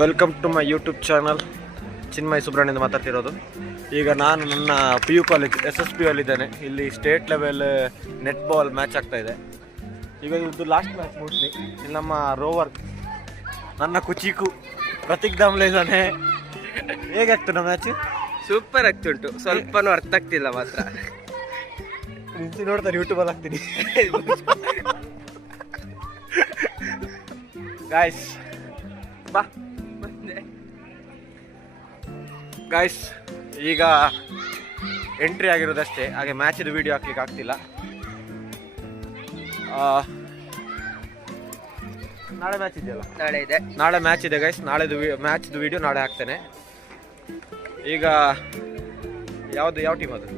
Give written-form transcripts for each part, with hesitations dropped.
Welcome to my YouTube channel. Chinmay ಸುಬ್ರಹ್ಮಣ್ಯದಿಂದ ಮಾತಾಡ್ತಿರೋದು. ಈಗ ನಾನು ನನ್ನ PU ಕಾಲೇಜ್ SSP ಅಲ್ಲಿದ್ದೇನೆ. ಇಲ್ಲಿ state level netball match ಆಗ್ತಾ ಇದೆ. ಈಗ ಇದು ಲಾಸ್ಟ್ ಮ್ಯಾಚ್ ಮೋಸ್ಟ್ಲಿ. ಇಲ್ಲಿ ನಮ್ಮ ರೋವರ್ ನನ್ನ ಕುಚಿಕು ಪ್ರತೀಕ್ ದಾಮ್ಲೆ ಇದ್ದಾನೆ. ಹೇಗಾಗ್ತದೆ ಮ್ಯಾಚ್? ಸೂಪರ್ ಆಗ್ತುಂಟು, ಸ್ವಲ್ಪನೂ ಅರ್ಥ ಆಗ್ತಿಲ್ಲ ಮಾತ್ರ. ನಿಂತು ನೋಡ್ತಾರೆ, ಯೂಟ್ಯೂಬಲ್ಲಿ ಹಾಕ್ತೀನಿ. ಗಾಯ್ಸ್ ಬಾ ಗಾಯ್ಸ್, ಈಗ ಎಂಟ್ರಿ ಆಗಿರೋದಷ್ಟೇ, ಹಾಗೆ ಮ್ಯಾಚಿದು ವಿಡಿಯೋ ಹಾಕ್ಲಿಕ್ಕೆ ಆಗ್ತಿಲ್ಲ. ನಾಳೆ ಮ್ಯಾಚ್ ಇದೆಯಲ್ಲ? ನಾಳೆ ಮ್ಯಾಚ್ ಇದೆ ಗೈಸ್. ನಾಳೆದು ಮ್ಯಾಚ್ದು ವಿಡಿಯೋ ನಾಳೆ ಹಾಕ್ತೇನೆ. ಈಗ ಯಾವ ಟೀಮ್ ಅದು?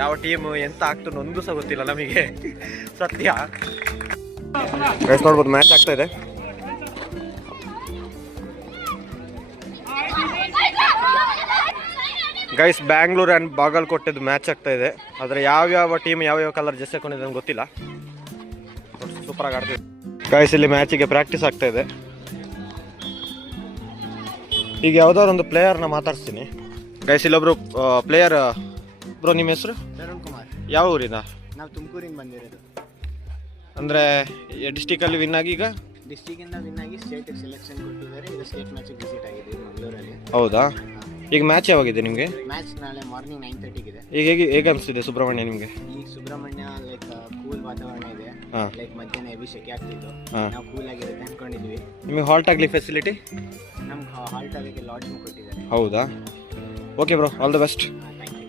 ಯಾವ ಟೀಮ್ ಎಂತ ಆಗ್ತದೆ ಒಂದು ಸಹ ಗೊತ್ತಿಲ್ಲ ನಮಗೆ, ಸತ್ಯ ಗೈಸ್. ನೋಡ್ಬೋದು ಮ್ಯಾಚ್ ಆಗ್ತಾ ಇದೆ. ಗೈಸ್, ಬ್ಯಾಂಗ್ಳೂರ್ ಆ್ಯಂಡ್ ಬಾಗಲಕೋಟೆದು ಮ್ಯಾಚ್ ಆಗ್ತಾ ಇದೆ. ಆದರೆ ಯಾವ್ಯಾವ ಟೀಮ್ ಯಾವ್ಯಾವ ಕಲರ್ ಜೆಸ್ ಹಾಕೊಂಡಿದೆ ನಂಗೆ ಗೊತ್ತಿಲ್ಲ. ಸೂಪರಾಗಿ ಆಡ್ತಿದೆ ಗೈಸ್. ಇಲ್ಲಿ ಮ್ಯಾಚಿಗೆ ಪ್ರಾಕ್ಟೀಸ್ ಆಗ್ತಾ ಇದೆ. ಈಗ ಯಾವುದಾದ್ರು ಒಂದು ಪ್ಲೇಯರ್ನ ಮಾತಾಡ್ತೀನಿ ಗೈಸ್. ಇಲ್ಲೊಬ್ರು ಪ್ಲೇಯರ್. ಬ್ರೋ, ನಿಮ್ಮ ಹೆಸರು? ತರುಣ್ ಕುಮಾರ್. ಯಾವ ಊರಿಂದ? ನಾವು ತುಮಕೂರಿಂದ ಬಂದಿರೋದು. ಅಂದರೆ ಡಿಸ್ಟಿಕಲ್ಲಿ ವಿನ್ ಆಗಿ ಈಗ ಡಿಸ್ಟಿಕ್ಕಿಂದ ವಿನ್ ಆಗಿ ಸ್ಟೇಟಿಗೆ ಸೆಲೆಕ್ಷನ್ ಕೊಟ್ಟಿದ್ದಾರೆ. ಈಗ ಸ್ಟೇಟ್ ಮ್ಯಾಚಿಗೆ ವಿಸಿಟ್ ಆಗಿದ್ದೀವಿ ಮಂಗಳೂರಲ್ಲಿ. ಹೌದಾ? ಈಗ ಮ್ಯಾಚ್ ಯಾವಾಗಿದೆ ನಿಮಗೆ? ಮ್ಯಾಚ್ ನಾಳೆ ಮಾರ್ನಿಂಗ್ 9:30 ಇದೆ. ಈಗ ಹೇಗೆ ಅನಿಸ್ತಿದೆ ಸುಬ್ರಹ್ಮಣ್ಯ ನಿಮಗೆ? ಈಗ ಸುಬ್ರಹ್ಮಣ್ಯ ಲೈಕ್ ಕೂಲ್ ವಾತಾವರಣ ಇದೆ. ಲೈಕ್ ಮಧ್ಯಾಹ್ನ ಹೆವಿ ಸೆಕೆ ಆಗ್ತಿತ್ತು. ನಾವು ಕೂಲ್ ಆಗಿರುತ್ತೆ ಅನ್ಕೊಂಡಿದ್ವಿ. ನಿಮಗೆ ಹಾಲ್ಟ್ ಆಗಲಿ ಫೆಸಿಲಿಟಿ? ನಮ್ಗೆ ಹಾಲ್ಟ್ ಆಗಲಿಕ್ಕೆ ಲಾಡ್ಜ್ ಕೊಟ್ಟಿದ್ದಾರೆ. ಹೌದಾ? Okay bro, all the best. Thank you.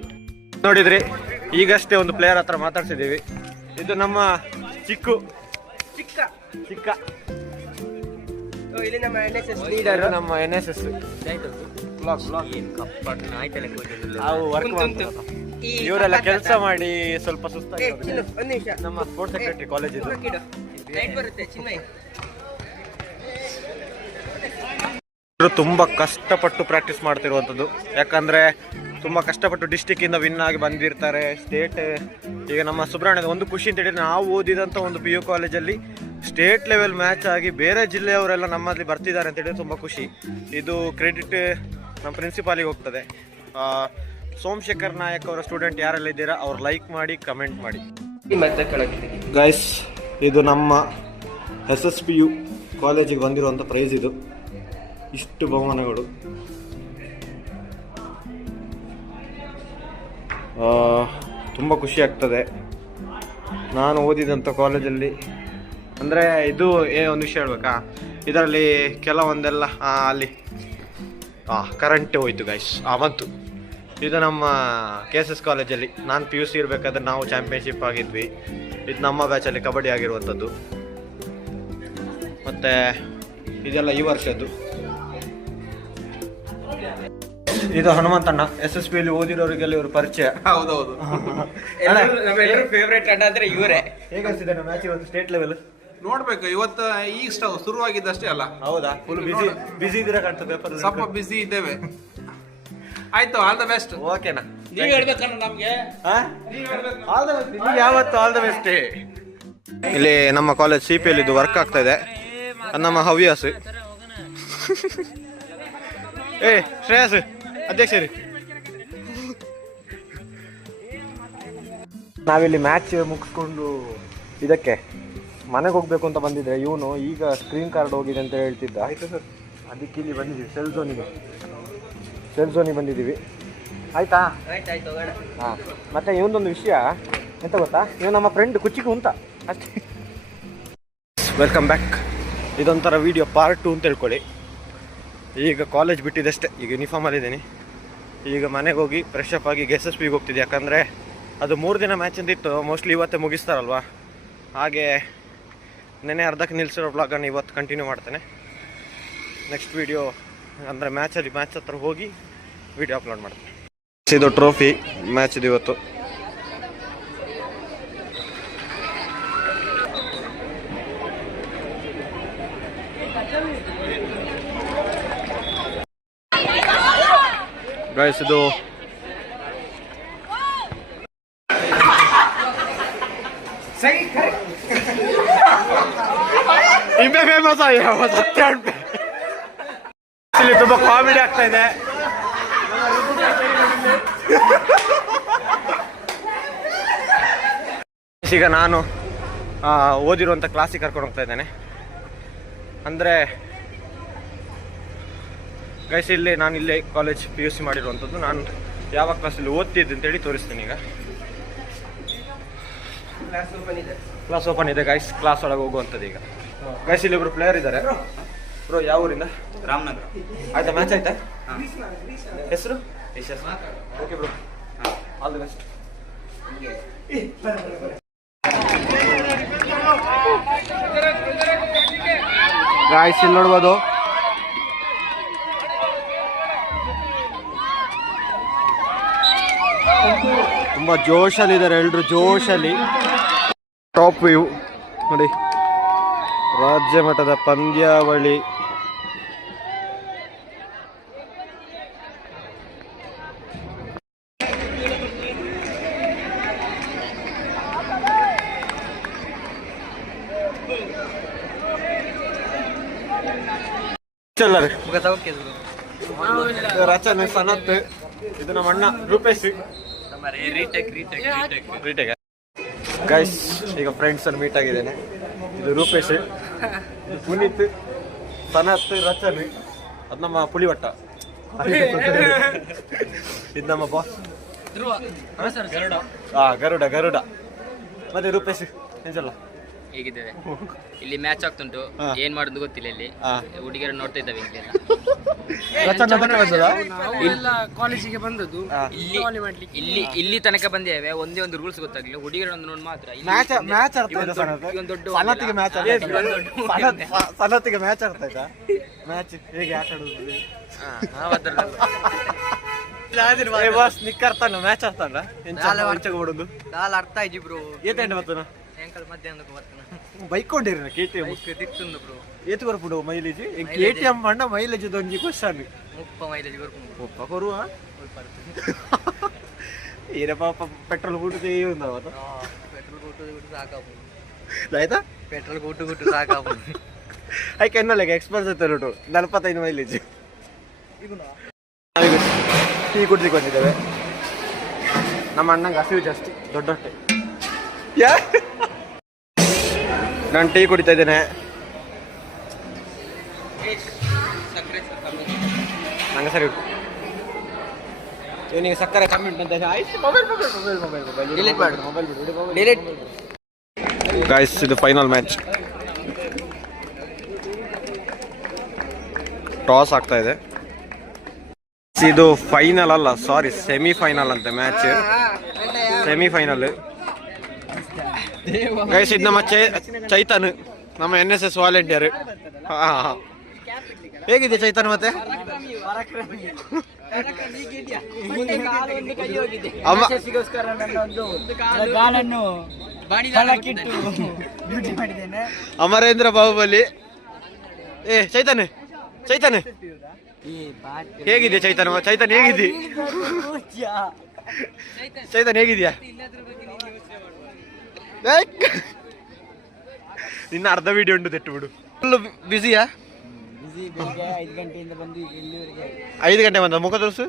ನೋಡಿದ್ರಿ, ಈಗಷ್ಟೇ ಒಂದು ಪ್ಲೇಯರ್ ಹತ್ರ ಮಾತಾಡ್ಸಿದ್ದೀವಿ. ಇದು ನಮ್ಮ ಚಿಕ್ಕ ಇಲ್ಲಿ ನಮ್ಮ NSS ಲೀಡರ್, ನಮ್ಮ NSS ಇವರೆಲ್ಲ ಕೆಲಸ ಮಾಡಿ ಸ್ವಲ್ಪ ಸುಸ್ತಾಗಿ ನಮ್ಮ ಸ್ಪೋರ್ಟ್ಸ್ ಸೆಕ್ರೆಟರಿ ಕಾಲೇಜ್ ಇದು. ತುಂಬಾ ಕಷ್ಟಪಟ್ಟು ಪ್ರಾಕ್ಟೀಸ್ ಮಾಡ್ತಿರುವಂಥದ್ದು. ಯಾಕಂದ್ರೆ ತುಂಬಾ ಕಷ್ಟಪಟ್ಟು ಡಿಸ್ಟಿಕ್ಕಿಂದ ವಿನ್ ಆಗಿ ಬಂದಿರ್ತಾರೆ ಸ್ಟೇಟ್. ಈಗ ನಮ್ಮ ಸುಬ್ರಹ್ಮಣ್ಯದ ಒಂದು ಖುಷಿ ಅಂತ ಹೇಳಿದ್ರೆ, ನಾವು ಓದಿದಂಥ ಒಂದು PU ಕಾಲೇಜಲ್ಲಿ ಸ್ಟೇಟ್ ಲೆವೆಲ್ ಮ್ಯಾಚ್ ಆಗಿ ಬೇರೆ ಜಿಲ್ಲೆಯವರೆಲ್ಲ ನಮ್ಮಲ್ಲಿ ಬರ್ತಿದ್ದಾರೆ ಅಂತ ಹೇಳಿದ್ರೆ ತುಂಬ ಖುಷಿ. ಇದು ಕ್ರೆಡಿಟ್ ನಮ್ಮ ಪ್ರಿನ್ಸಿಪಾಲಿಗೆ ಹೋಗ್ತದೆ. ಸೋಮಶೇಖರ್ ನಾಯಕ್ ಅವರ ಸ್ಟೂಡೆಂಟ್ ಯಾರೆಲ್ಲ ಇದ್ದೀರಾ ಅವ್ರು ಲೈಕ್ ಮಾಡಿ, ಕಮೆಂಟ್ ಮಾಡಿ ಗೈಸ್. ಇದು ನಮ್ಮ SSPU ಕಾಲೇಜಿಗೆ ಬಂದಿರುವಂಥ ಪ್ರೈಸ್. ಇದು ಇಷ್ಟು ಬಹುಮಾನಗಳು. ತುಂಬ ಖುಷಿ ಆಗ್ತದೆ. ನಾನು ಓದಿದಂಥ ಕಾಲೇಜಲ್ಲಿ ಅಂದರೆ ಇದು ಒಂದು ವಿಷಯ ಹೇಳ್ಬೇಕಾ, ಇದರಲ್ಲಿ ಕೆಲವೊಂದೆಲ್ಲ ಅಲ್ಲಿ ಕರೆಂಟ್ ಹೋಯ್ತು ಗೈಸ್. ಬಂತು. ಇದು ನಮ್ಮ KSS ಕಾಲೇಜಲ್ಲಿ ನಾನು PUC ಇರಬೇಕಾದ್ರೆ ನಾವು ಚಾಂಪಿಯನ್ಶಿಪ್ ಆಗಿದ್ವಿ. ಇದು ನಮ್ಮ ಬ್ಯಾಚಲ್ಲಿ ಕಬಡ್ಡಿ ಆಗಿರುವಂಥದ್ದು. ಮತ್ತು ಇದೆಲ್ಲ ಈ ವರ್ಷದ್ದು. ಇದು ಹನುಮಂತಣ್ಣ, SSPಯಲ್ಲಿ ಓದಿರೋರಿಗೆಲ್ಲ ಇವರು ಪರಿಚಯ. ಹೌದೌದು, ಫೇವ್ರೇಟ್ ಅಣ್ಣ ಅಂದ್ರೆ ಇವರೇ. ಹೇಗನ್ಸಿದೆ ನಮ್ಮ ಮ್ಯಾಚ್ ಇವತ್ತು ಸ್ಟೇಟ್ ಲೆವೆಲ್? ನೋಡ್ಬೇಕು, ಇವತ್ತು ಈಗ ಶುರುವಾಗಿದ್ದಷ್ಟೇ ಅಲ್ಲ. ಹೌದಾ? ಫುಲ್ ಬಿಸಿ ಇದ್ದೀರಾ ಕಾಣ್ತದೆ. ಪೇಪರ್ ಸ್ವಲ್ಪ ಬಿಸಿ ಇದ್ದೇವೆ. ಆಯ್ತು, ಆಲ್ ದ ಬೆಸ್ಟ್. ಓಕೆನಾ? ನೀವ್ ಹೇಳ್ಬೇಕಣ್ಣ ನಮ್ಗೆ. ಯಾವತ್ತು ಆಲ್ ದ ಬೆಸ್ಟ್. ಇಲ್ಲಿ ನಮ್ಮ ಕಾಲೇಜ್ CPಯಲ್ಲಿ ಇದು ವರ್ಕ್ ಆಗ್ತಾ ಇದೆ. ನಮ್ಮ ಹವ್ಯಾಸ್ ಶ್ರೇಯಸ್ ಅಧ್ಯಕ್ಷರಿ. ನಾವಿಲ್ಲಿ ಮ್ಯಾಚ್ ಮುಗಿಸ್ಕೊಂಡು ಇದಕ್ಕೆ ಮನೆಗೆ ಹೋಗ್ಬೇಕು ಅಂತ ಬಂದಿದ್ರೆ, ಇವನು ಈಗ ಸ್ಕ್ರೀನ್ ಕಾರ್ಡ್ ಹೋಗಿದೆ ಅಂತ ಹೇಳ್ತಿದ್ದ. ಆಯ್ತು ಸರ್, ಅದಕ್ಕೆ ಇಲ್ಲಿ ಬಂದಿದ್ದೀವಿ. ಸೆಲ್ ಝೋನಿಗೆ ಬಂದಿದ್ದೀವಿ. ಆಯ್ತಾ? ಹಾಂ. ಮತ್ತೆ ಇವನೊಂದು ವಿಷಯ ಎಂತ ಗೊತ್ತಾ, ಇವ್ ನಮ್ಮ ಫ್ರೆಂಡ್ ಕುಚಿಕು ಅಂತ ಅಷ್ಟೇ. Welcome back. ಇದೊಂಥರ ವಿಡಿಯೋ ಪಾರ್ಟ್ 2 ಅಂತ ಹೇಳ್ಕೊಳ್ಳಿ. ಈಗ ಕಾಲೇಜ್ ಬಿಟ್ಟಿದ್ದಷ್ಟೇ, ಈಗ ಯೂನಿಫಾರ್ಮಲ್ಲಿದ್ದೀನಿ. ಈಗ ಮನೆಗೆ ಹೋಗಿ ಫ್ರೆಶ್ ಅಪ್ ಆಗಿ SSPಗೆ ಹೋಗ್ತಿದ್ದೆ. ಯಾಕಂದರೆ ಅದು 3 ದಿನ ಮ್ಯಾಚ್ ಅಂತ ಇತ್ತು. ಮೋಸ್ಟ್ಲಿ ಇವತ್ತೇ ಮುಗಿಸ್ತಾರಲ್ವ, ಹಾಗೆ ನೆನೆ ಅರ್ಧಕ್ಕೆ ನಿಲ್ಲಿಸಿರೋ ವ್ಲಾಗನ್ನು ಇವತ್ತು ಕಂಟಿನ್ಯೂ ಮಾಡ್ತೇನೆ. ನೆಕ್ಸ್ಟ್ ವಿಡಿಯೋ ಅಂದರೆ ಮ್ಯಾಚ್ ಹತ್ರ ಹೋಗಿ ವಿಡಿಯೋ ಅಪ್ಲೋಡ್ ಮಾಡ್ತೇನೆ. ಇದು ಟ್ರೋಫಿ ಮ್ಯಾಚ್ ಇದು ಇವತ್ತು. ಗೈಸ್, ಇದು इनपे फेमस आई है वो 70 पे ಇಲ್ಲಿ ತುಂಬಾ ಕಾಮಿಡಿ ಆಗ್ತಾ ಇದೆ. ಈಗ ನಾನು ಓದಿರುವಂಥ ಕ್ಲಾಸಿಗೆ ಕರ್ಕೊಂಡು ಹೋಗ್ತಾ ಇದ್ದೇನೆ. ಅಂದರೆ ಗೈಸ್ ಇಲ್ಲಿ ನಾನು ಇಲ್ಲೇ ಕಾಲೇಜ್ PUC ಮಾಡಿರುವಂಥದ್ದು. ನಾನು ಯಾವ ಕ್ಲಾಸಲ್ಲಿ ಓದ್ತಿದ್ದೆ ಅಂತೇಳಿ ತೋರಿಸ್ತೀನಿ. ಈಗ ಕ್ಲಾಸ್ ಓಪನ್ ಇದೆ ಗೈಸ್. ಕ್ಲಾಸ್ ಒಳಗೆ ಹೋಗುವಂಥದ್ದು. ಈಗ ಗೈಸ್ ಇಲ್ಲಿ ಒಬ್ರು ಪ್ಲೇಯರ್ ಇದ್ದಾರೆ. ಬ್ರೋ ಯಾವ ಊರಿಂದ? ರಾಮನಗರ. ಆಯ್ತಾ ಮ್ಯಾಚ್ ಆಯ್ತಾ? ಹೆಸರು? Okay bro, all the best. Guys ಇಲ್ಲಿ ನೋಡ್ಬೋದು ತುಂಬಾ ಜೋಶಲ್ಲಿ ಇದ್ದಾರೆ ಎಲ್ರು, ಜೋಶಲ್ಲಿ. ಟಾಪ್ ವ್ಯೂ ನೋಡಿ, ರಾಜ್ಯ ಮಟ್ಟದ ಪಂದ್ಯಾವಳಿ. ರಚನೆ ಸನತ್, ಇದು ನಮ್ಮ ಅಣ್ಣ ರೂಪೇಶ್. ಗೈಸ್ ಈಗ ಫ್ರೆಂಡ್ಸ್ ಅನ್ನು ಮೀಟ್ ಆಗಿದ್ದೇನೆ. ಇದು ರೂಪೇಶ್, ಇದು ಪುನೀತ್, ಸನತ್, ರಚನೆ, ಅದು ನಮ್ಮ ಪುಳಿವಟ್ಟ, ಇದು ನಮ್ಮ ಬಾಸ್ ಗರುಡ. ಗರುಡ ಮತ್ತೆ ರೂಪೇಶ್ ನಿಜಲ್ಲ ಹೇಗಿದ್ದೇವೆ? ಇಲ್ಲಿ ಮ್ಯಾಚ್ ಆಗ್ತುಂಟು, ಏನ್ ಮಾಡುದು ಗೊತ್ತಿಲ್ಲ. ಇಲ್ಲಿ ಹುಡುಗಿಯರು ನೋಡ್ತಾ ಇದ್ದಾವೆ. ಕಾಲೇಜಿಗೆ ಬಂದದ್ದು ಇಲ್ಲಿ ತನಕ ಬಂದೇವೆ. ಒಂದೇ ಒಂದು ರೂಲ್ಸ್ ಗೊತ್ತಾಗ್ಲಿಲ್ಲ, ಹುಡುಗಿಯರನ್ನು ನೋಡಿ ಮಾತ್ರ. ಸನತ್ತಿಗೆ ಮ್ಯಾಚ್ ಆಗ್ತಾ ಇದ್ದ. ಮ್ಯಾಚ್ ಹೇಗೆ ಆಟ ಆಡುದು? ನಿಕ್ಕರ್ತಾನ ಮ್ಯಾಚ್ ಆಡ್ತಾನ ಕೊಡುದು ಅರ್ಥ ಆಯ್ತು ಬ್ರೋ. ಏತಂಡ ಬರ್ತನ ಮಧ್ಯಾಹ್ನಕ್ಕೆ ಬರ್ತಾನ ಬೈಕ್ ಕೊಂಡಿರ KTM ತಿಕ್ತುಂದು ಬ್ರೋ. ಏತು ಬರ್ಬಿಡು ಮೈಲೇಜ್ KTM ಅಣ್ಣ ಮೈಲೇಜ್ ದೊಂಜಿ ಕ್ವಶನ್ ಮುಪ್ಪ ಮೈಲೇಜ್ ಒಪ್ಪ ಕೊರುವ ಏನ ಪಾಪ ಪೆಟ್ರೋಲ್ ಬಿಡುದೇ ಪೆಟ್ರೋಲ್ ಕೊಟ್ಟು ಸಾಕಾಪು ಆಯ್ತಾ? ಪೆಟ್ರೋಲ್ ಕೊಟ್ಟು ಸಾಕಾಪು. ಐಕೆ ಎನ್ನಲೆಗೆ ಎಕ್ಸ್ಪರ್ಸ್ ಐತೆ 45 ಮೈಲೇಜ್. ಟೀ ಕುಡ್ಲಿಕ್ಕೆ ಬಂದಿದ್ದೇವೆ. ನಮ್ಮ ಅಣ್ಣಂಗೆ ಹಸಿವು ಜಾಸ್ತಿ, ದೊಡ್ಡ ಹೊಟ್ಟೆ. ನಾನು ಟೀ ಕುಡಿತಾ ಇದ್ದೇನೆ. ನಂಗೆ ಸರಿ ಉಂಟು. ಇವನಿಗೆ ಸಕ್ಕರೆ ಕಮ್ಮಿ ಉಂಟು ಗಾಯ್ಸ್. ಇದು ಫೈನಲ್ ಮ್ಯಾಚ್. ಟಾಸ್ ಆಗ್ತಾ ಇದೆ. ಇದು ಫೈನಲ್ ಅಲ್ಲ, ಸಾರಿ ಸೆಮಿಫೈನಲ್ ಅಂತೆ ಮ್ಯಾಚ್. Semifinal guys. ಇದು ನಮ್ಮ ಚೈತನ್, ನಮ್ಮ NSS ವಾಲಂಟಿಯರ್. ಹೇಗಿದೆ ಚೈತನ್? ಮತ್ತೆ ಅಮರೇಂದ್ರ ಬಾಹುಬಲಿ. ಚೈತನ್ ಹೇಗಿದೆ? ಚೈತನ್ ಹೇಗಿದೆ? ಚೈತನ್ ಹೇಗಿದ್ಯಾ? ನಿನ್ನ ಅರ್ಧ ವಿಡಿಯೋ ಉಂಟು ತೆಟ್ಟು ಬಿಡು. ಫುಲ್ ಬಿಸಿಯಾ? 5 ಗಂಟೆಯಿಂದ ಬಂದು ಇಲ್ಲಿವರೆಗೆ. 5 ಗಂಟೆ ಬಂದ ಮುಖ ತೋರಿಸು.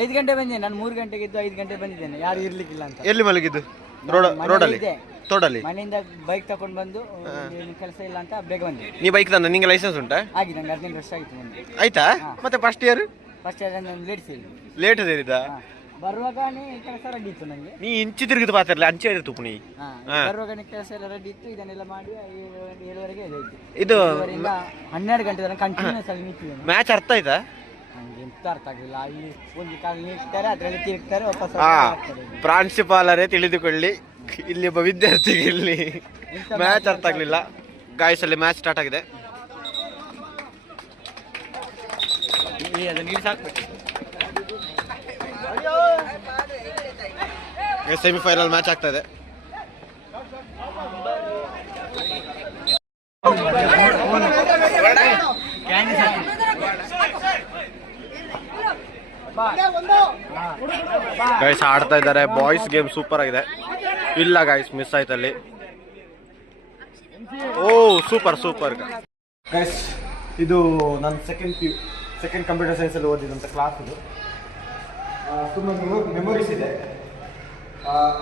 5 ಗಂಟೆ ಬಂದೆ ನಾನು. 3 ಗಂಟೆಗೆ ಇದ್ದು 5 ಗಂಟೆ ಬಂದಿದ್ದೇನೆ. ಯಾರು ಇರ್ಲಿಕ್ಕಿಲ್ಲ ಅಂತ. ಎಲ್ಲಿ ಮಲಗಿದ್ದು? ರೋಡಲ್ಲಿ ತೋಡಲ್ಲಿ. ಮನೆಯಿಂದ ಬೈಕ್ ತಗೊಂಡು ಬಂದು ಕೆಲಸ ಇಲ್ಲ ಅಂತ ಬೇಗ ಬಂದೆ. ನೀ ಬೈಕ್ ತಂದ? ನಿಂಗೆ ಲೈಸೆನ್ಸ್ ಉಂಟಾ? ಆಗಿ ನಂಗೆ 18 ವರ್ಷ ಆಯ್ತು ನನಗೆ. ಆಯ್ತಾ? ಮತ್ತೆ ಫಸ್ಟ್ ಇಯರ್ ನಾನು ಲೇಟ್ ಸೇರಿದ? ಬರುವಾಗ ಕೆಲಸ ರೆಡಿ ಇತ್ತು ನನಗೆ. ನೀ ಇಂಚಿ ತಿರುಗಿದು ಪಾತ್ರಲ್ಲ ಅಂಚೆ ತುಪ್ಪು ನೀ. ಬರುವಾಗ ಕೆಲಸ ಎಲ್ಲ ರೆಡಿ ಇತ್ತು. ಇದನ್ನೆಲ್ಲ ಮಾಡಿ 7ವರೆಗೆ ಇದು 12 ಗಂಟೆ ತನಕ ಕಂಟಿನ್ಯೂಸ್ ಆಗಿ ನಿಂತಿದ್ದೇನೆ. ಮ್ಯಾಚ್ ಅರ್ಥ ಆಯ್ತಾ? ನಂಗೆ ಎಂತ ಅರ್ಥ ಆಗಲಿಲ್ಲ. ಅಲ್ಲಿ ಒಂದು ಕಾಲ ನಿಲ್ತಾರೆ, ಅದರಲ್ಲಿ ತಿರುಗ್ತಾರೆ, ವಾಪಸ್. ಪ್ರಾಂಶುಪಾಲರೇ ತಿಳಿದುಕೊಳ್ಳಿ, ಇಲ್ಲಿ ಒಬ್ಬ ವಿದ್ಯಾರ್ಥಿಗೆ ಇಲ್ಲಿ ಮ್ಯಾಚ್ ಅರ್ಥ ಆಗ್ಲಿಲ್ಲ. ಗಾಯ್ಸ್ ಅಲ್ಲಿ ಮ್ಯಾಚ್ ಸ್ಟಾರ್ಟ್ ಆಗಿದೆ. ಸೆಮಿಫೈನಲ್ ಮ್ಯಾಚ್ ಆಗ್ತಾ ಇದೆ. ಗೈಸ್ ಆಡ್ತಾ ಇದ್ದಾರೆ. ಬಾಯ್ಸ್ ಗೇಮ್ ಸೂಪರ್ ಆಗಿದೆ. ಇಲ್ಲ ಗೈಸ್ ಮಿಸ್ ಆಯ್ತಲ್ಲಿ. ಓ ಸೂಪರ್ ಗೈಸ್ ಇದು ನನ್ನ ಸೆಕೆಂಡ್ ಕಂಪ್ಯೂಟರ್ ಸೈನ್ಸಲ್ಲಿ ಓದಿದಂಥ ಕ್ಲಾಸ್ ಇದು. ತುಂಬ ಮೆಮೊರೀಸ್ ಇದೆ.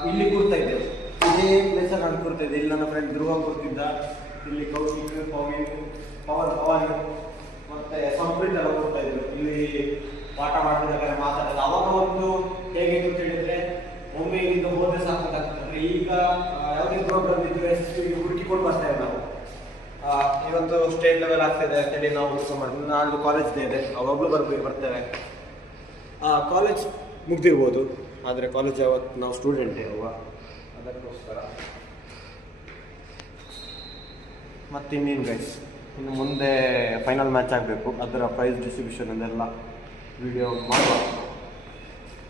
ಇಲ್ಲಿ ಕೂರ್ತಾ ಇದ್ದೆ, ಇದೇ ಪ್ಲೇಸಲ್ಲಿ ನಾನು ಕೂರ್ತಾ ಇದ್ದೆ. ಇಲ್ಲಿ ನನ್ನ ಫ್ರೆಂಡ್ ಧ್ರುವ ಕೂರ್ತಿದ್ದ, ಇಲ್ಲಿ ಕೌಶಿಕ್, ಪವನ್ ಮತ್ತು ಸಂಪ್ರೀತ್ ಎಲ್ಲ ಕೂರ್ತಾ ಇದ್ರು. ಇಲ್ಲಿ ಪಾಠ ಮಾಡ್ತಿದ್ದ ಮಾತಾಡೋದು. ಅವಾಗ ಒಂದು ಹೇಗೆ ಅಂತ ಹೇಳಿದ್ರೆ ಒಮ್ಮೆ ಇಲ್ಲಿಂದ ಹೋದ್ರೆ ಸಾಕಾಗ್ತದೆ. ಈಗ ಯಾವುದೇ ಪ್ರೋಗ್ರಾಮ್ ಇದ್ದರೆ ಹುಡುಕಿಕೊಂಡು ಬರ್ತೇವೆ ನಾವು. ಇವತ್ತು ಸ್ಟೇಟ್ ಲೆವೆಲ್ ಆಗ್ತಿದೆ ಅಂತೇಳಿ ನಾವು ಹುಡುಕ ಮಾಡ್ತೀವಿ. ನಾಳೆ ಕಾಲೇಜ್ ಡೇ ಇದೆ, ಅವಾಗಲೂ ಬರ್ತೇವೆ. ಕಾಲೇಜ್ ಮುಗ್ದಿರ್ಬೋದು, ಆದರೆ ಕಾಲೇಜ್ ಯಾವತ್ತು ನಾವು ಸ್ಟೂಡೆಂಟೇ ಅಲ್ವಾ, ಅದಕ್ಕೋಸ್ಕರ. ಮತ್ತಿನ್ನೇನು ಗೈಸ್, ಇನ್ನು ಮುಂದೆ ಫೈನಲ್ ಮ್ಯಾಚ್ ಆಗಬೇಕು. ಅದರ ಪ್ರೈಸ್ ಡಿಸ್ಟ್ರಿಬ್ಯೂಷನ್ ಅದೆಲ್ಲ ವಿಡಿಯೋ ಮಾಡುವ.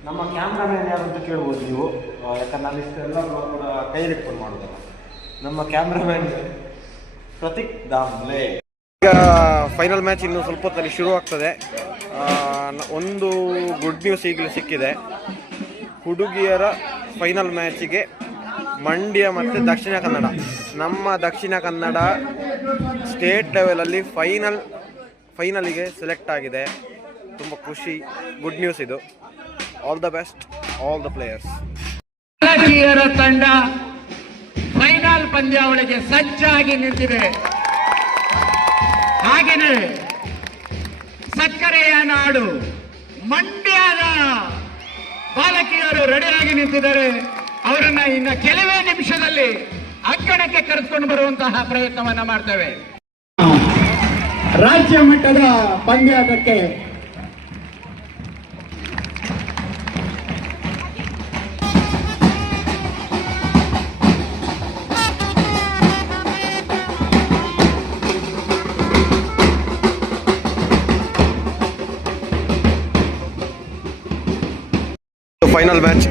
ನಮ್ಮ ಕ್ಯಾಮ್ರಾಮ್ಯಾನ್ ಯಾರು ಅಂತ ಕೇಳ್ಬೋದು ನೀವು, ಯಾಕಂದ್ರೆ ನಾನು ಇಷ್ಟೆಲ್ಲ ಕೂಡ ಕೈಲಿಟ್ಕೊಂಡು ಮಾಡೋದಲ್ಲ. ನಮ್ಮ ಕ್ಯಾಮ್ರಾಮ್ಯಾನ್ ಪ್ರತೀಕ್ ದಾಮ್ಲೆ. ಈಗ ಫೈನಲ್ ಮ್ಯಾಚ್ ಇನ್ನು ಸ್ವಲ್ಪ ಹೊತ್ತಲ್ಲಿ ಶುರು ಆಗ್ತದೆ. ಒಂದು ಗುಡ್ ನ್ಯೂಸ್ ಈಗಲೂ ಸಿಕ್ಕಿದೆ. ಹುಡುಗಿಯರ ಫೈನಲ್ ಮ್ಯಾಚಿಗೆ ಮಂಡ್ಯ ಮತ್ತು ದಕ್ಷಿಣ ಕನ್ನಡ, ನಮ್ಮ ದಕ್ಷಿಣ ಕನ್ನಡ ಸ್ಟೇಟ್ ಲೆವೆಲಲ್ಲಿ ಫೈನಲಿಗೆ ಸೆಲೆಕ್ಟ್ ಆಗಿದೆ. ತುಂಬ ಖುಷಿ, ಗುಡ್ ನ್ಯೂಸ್ ಇದು. All the best all the players. ಬಾಲಕಿಯರ ತಂಡ ಫೈನಲ್ ಪಂದ್ಯಾವಳಿಗೆ ಸಜ್ಜಾಗಿ ನಿಂತಿದೆ. ಹಾಗೆಯೇ ಸಕ್ಕರೆಯ ನಾಡು ಮಂಡ್ಯದ ಬಾಲಕಿಯರು ರೆಡಿಯಾಗಿ ನಿಂತಿದ್ದಾರೆ. ಅವರನ್ನ ಇನ್ನು ಕೆಲವೇ ನಿಮಿಷದಲ್ಲಿ ಅಂಕಣಕ್ಕೆ ಕರೆದುಕೊಂಡು ಬರುವಂತಹ ಪ್ರಯತ್ನವನ್ನ ಮಾಡ್ತೇವೆ. ರಾಜ್ಯ ಮಟ್ಟದ ಪಂದ್ಯಾಟಕ್ಕೆ ಫೈನಲ್ ಮ್ಯಾಚ್.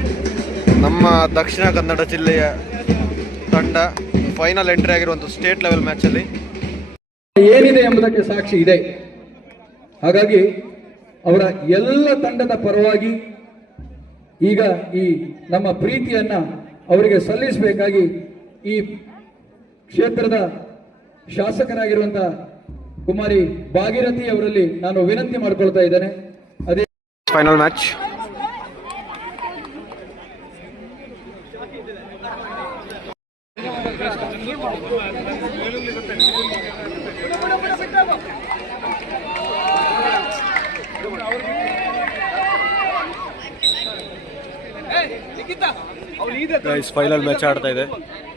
ನಮ್ಮ ದಕ್ಷಿಣ ಕನ್ನಡ ಜಿಲ್ಲೆಯ ತಂಡ ಫೈನಲ್ ಎಂಟ್ರಿ ಆಗಿರುವಂಥ ಸ್ಟೇಟ್ ಲೆವೆಲ್ ಮ್ಯಾಚಲ್ಲಿ ಏನಿದೆ ಎಂಬುದಕ್ಕೆ ಸಾಕ್ಷಿ ಇದೆ. ಹಾಗಾಗಿ ಅವರ ಎಲ್ಲ ತಂಡದ ಪರವಾಗಿ ಈಗ ಈ ನಮ್ಮ ಪ್ರೀತಿಯನ್ನ ಅವರಿಗೆ ಸಲ್ಲಿಸಬೇಕಾಗಿ ಈ ಕ್ಷೇತ್ರದ ಶಾಸಕರಾಗಿರುವಂತಹ ಕುಮಾರಿ ಭಾಗೀರಥಿ ಅವರಲ್ಲಿ ನಾನು ವಿನಂತಿ ಮಾಡಿಕೊಳ್ತಾ ಇದ್ದೇನೆ. ಅದೇ final match. Guys final match ಆಡ್ತಾ ಇದೆ.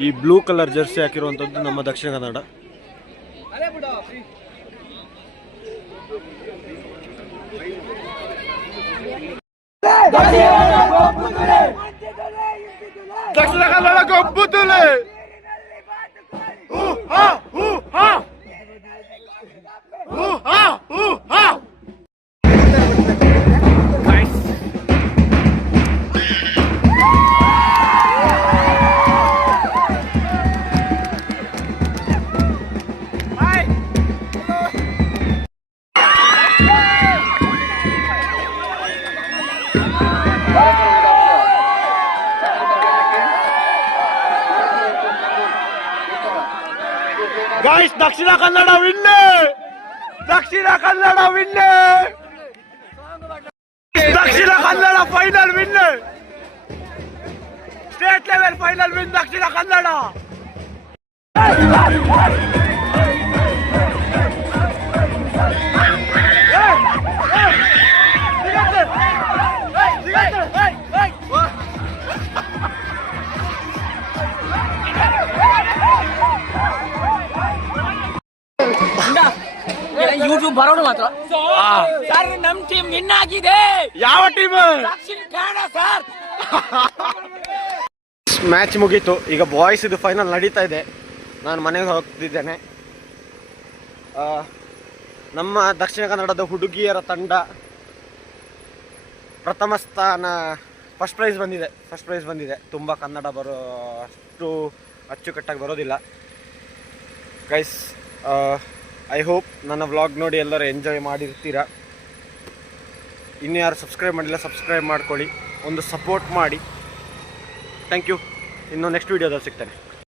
ಈ ಬ್ಲೂ ಕಲರ್ ಜರ್ಸಿ ಹಾಕಿರುವಂಥದ್ದು ನಮ್ಮ ದಕ್ಷಿಣ ಕನ್ನಡ. ದಕ್ಷಿಣ ಕನ್ನಡ ಗೊಬ್ಬುತ್ತಲೇ ಗೈಸ್, ದಕ್ಷಿಣ ಕನ್ನಡ ವಿನ್ನೆ! ದಕ್ಷಿಣ ಕನ್ನಡ ವಿನ್ನೆ! ದಕ್ಷಿಣ ಕನ್ನಡ ಫೈನಲ್ ವಿನ್ನೆ! State level final win Dakshina Kannada! YouTube ಬರೋದು ಮಾತ್ರ ಸರ್. ನಮ್ ಟೀಮ್ ವಿನ್ ಆಗಿದೆ. ಯಾವ team? Dakshina Kannada sir. Match ಮುಗೀತು. ಈಗ ಬಾಯ್ಸ್ ಇದು ಫೈನಲ್ ನಡೀತಾ ಇದೆ. ನಾನು ಮನೆಗೆ ಹೋಗ್ತಿದ್ದೇನೆ. ನಮ್ಮ ದಕ್ಷಿಣ ಕನ್ನಡದ ಹುಡುಗಿಯರ ತಂಡ ಪ್ರಥಮ ಸ್ಥಾನ, ಫಸ್ಟ್ ಪ್ರೈಸ್ ಬಂದಿದೆ. ತುಂಬ ಕನ್ನಡ ಅಷ್ಟು ಅಚ್ಚುಕಟ್ಟಾಗಿ ಬರೋದಿಲ್ಲ ಗೈಸ್. ಐ ಹೋಪ್ ನನ್ನ ವ್ಲಾಗ್ ನೋಡಿ ಎಲ್ಲರೂ ಎಂಜಾಯ್ ಮಾಡಿರ್ತೀರ. ಇನ್ನೂ ಯಾರು ಸಬ್ಸ್ಕ್ರೈಬ್ ಮಾಡಿಲ್ಲ, ಸಬ್ಸ್ಕ್ರೈಬ್ ಮಾಡ್ಕೊಳ್ಳಿ, ಒಂದು ಸಪೋರ್ಟ್ ಮಾಡಿ. Thank you. ಇನ್ನು ನೆಕ್ಸ್ಟ್ ವೀಡಿಯೋದಲ್ಲಿ ಸಿಗ್ತೇನೆ.